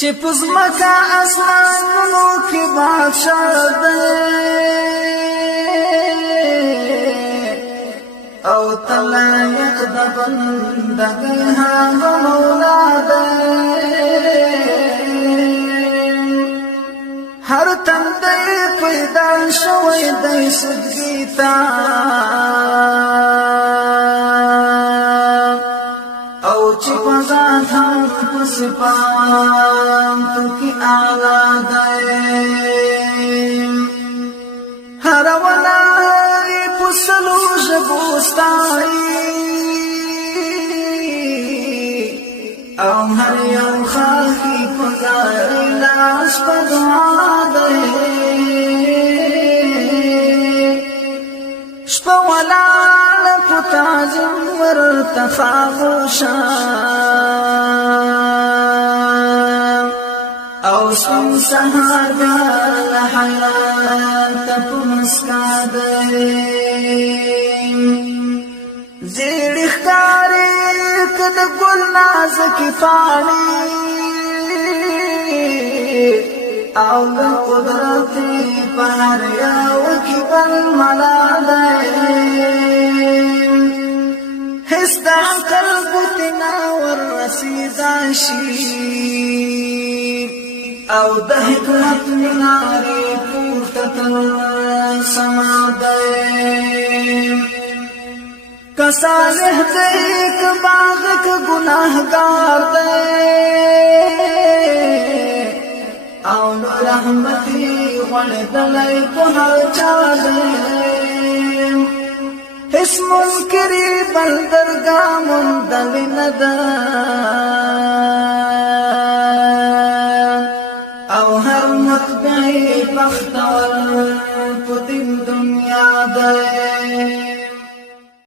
چې پزمکا اسمانونو کې بادشاہ دی او تلایق د بندګۍ هغه مولا دی هر تندې پیدا شوی دی سدګی تا او چې پزان هم پسپام تو کی آغا دی هر ولای پسلو جبوستای او هر یو خاکی پزاری لاس پدعا دی شپا ولال پتازم ورتخاموشا او سم سهار گال حیات پمسکا دیم زیر اختاری کد گل نازکی پانی او قدرتی پہر یاو کی بل ملا دیم حسدا قلبتنا ورسیداشی او د حکمت مناری پورتتل سما دیم کسالح دیک باغک گناہگار دیم او رحمتی غلدلی پہر چادیم اس منکری بلدرگا مندل ندام او هر مطبعی بختور پدین دنیا دے